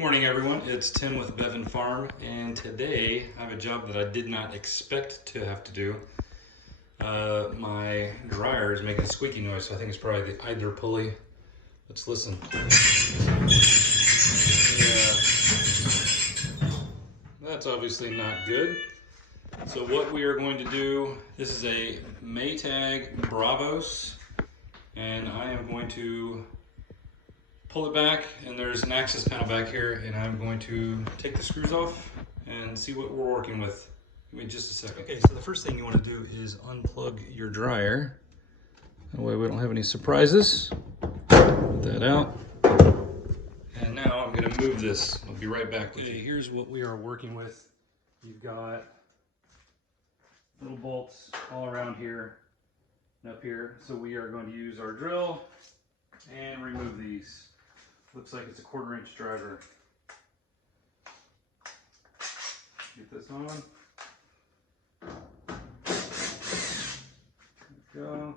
Good morning, everyone. It's Tim with Bevan Farm, and today I have a job that I did not expect to have to do. My dryer is making a squeaky noise, so I think it's probably the idler pulley. Let's listen. Yeah, that's obviously not good. So what we are going to do, this is a Maytag Bravos, and I am going to pull it back, and there's an access panel back here, and I'm going to take the screws off and see what we're working with. Give me just a second. Okay, so the first thing you want to do is unplug your dryer. That way we don't have any surprises. Put that out. And now I'm going to move this. I'll be right back with you. Here's what we are working with. You've got little bolts all around here and up here. So we are going to use our drill and remove these. Looks like it's a 1/4 inch driver. Get this on. There we go.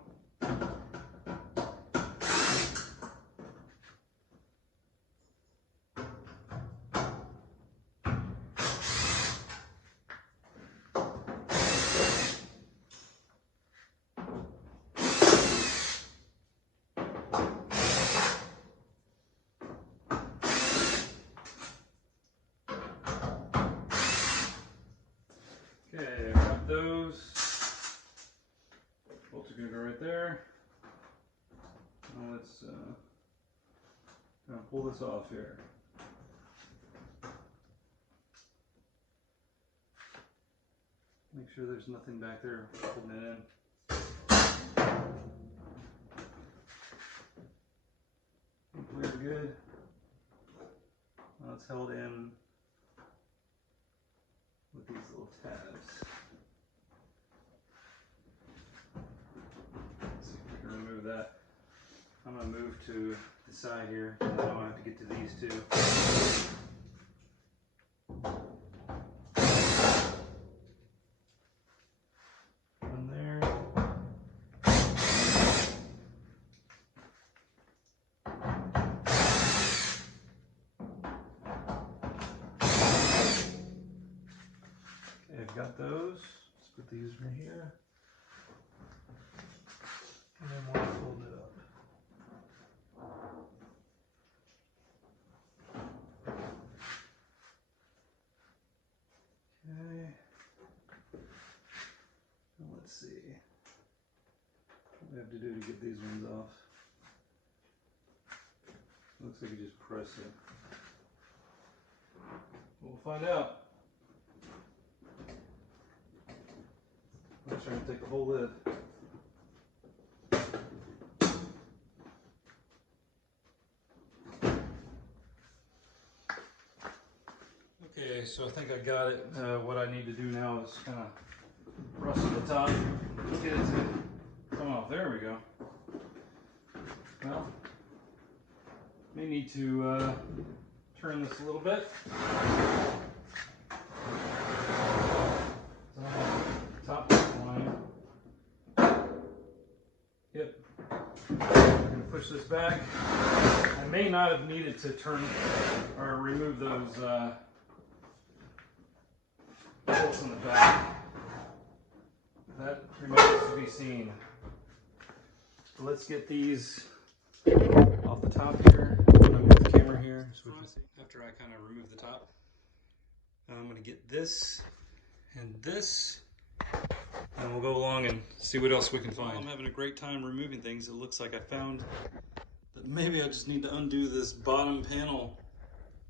Okay, I got those. Bolts are going to go right there. Now let's pull this off here. Make sure there's nothing back there holding it in. We're good. Now it's held in with these little tabs. Let's see if we can remove that. I'm going to move to the side here, and then I don't have to get to these two. One there. Okay, I've got those. Let's put these right here. And then we'll fold it up. Okay. Now let's see what we have to do to get these ones off. Looks like you just press it. We'll find out. I'm trying to take the whole lid. Okay, so I think I got it. What I need to do now is kind of rustle the top, get it to come off. There we go. Well, may need to turn this a little bit. Top line. Yep. I'm going to push this back. I may not have needed to turn or remove those bolts in the back. That remains to be seen. So let's get these off the top here. I'm going to move the camera here so we can see. After I kind of remove the top, I'm going to get this and this, and we'll go along and see what else we can find. I'm having a great time removing things. It looks like I found that maybe I just need to undo this bottom panel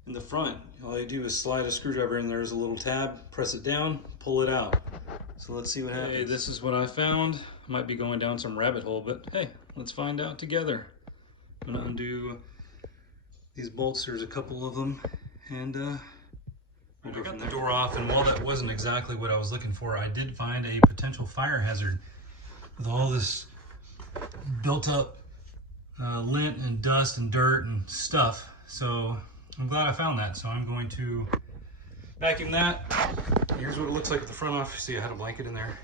in the front. All you do is slide a screwdriver in. There's a little tab, press it down, pull it out. So let's see what happens. Hey, this is what I found. I might be going down some rabbit hole, but hey, let's find out together. I'm gonna undo these bolts. There's a couple of them, and I got the door off, and while that wasn't exactly what I was looking for, I did find a potential fire hazard with all this built up lint and dust and dirt and stuff. So I'm glad I found that. So I'm going to vacuum that. Here's what it looks like at the front off. You see I had a blanket in there.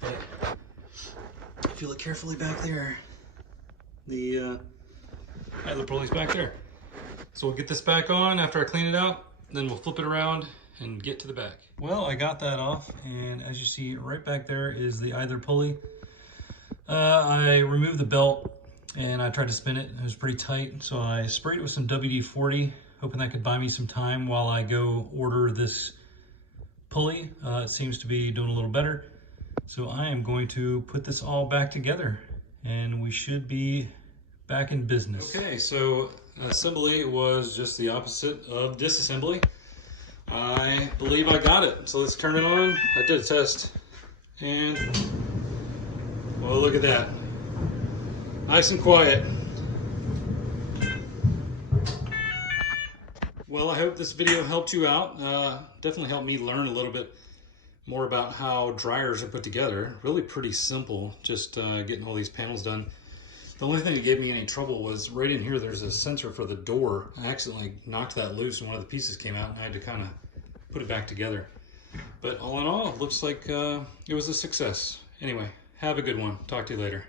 But if you look carefully back there, the idler pulley's back there. So we'll get this back on after I clean it out, then we'll flip it around and get to the back. Well, I got that off, and as you see right back there is the either pulley. I removed the belt and I tried to spin it. It was pretty tight, so I sprayed it with some WD-40, hoping that could buy me some time while I go order this pulley. It seems to be doing a little better. So I am going to put this all back together and we should be back in business. Okay, so assembly was just the opposite of disassembly. I believe I got it. So let's turn it on. I did a test and, well, look at that. Nice and quiet. Well, I hope this video helped you out. Definitely helped me learn a little bit more about how dryers are put together. Really pretty simple, just getting all these panels done. The only thing that gave me any trouble was right in here there's a sensor for the door. I accidentally knocked that loose and one of the pieces came out and I had to kind of put it back together. But all in all, it looks like it was a success. Anyway, have a good one. Talk to you later.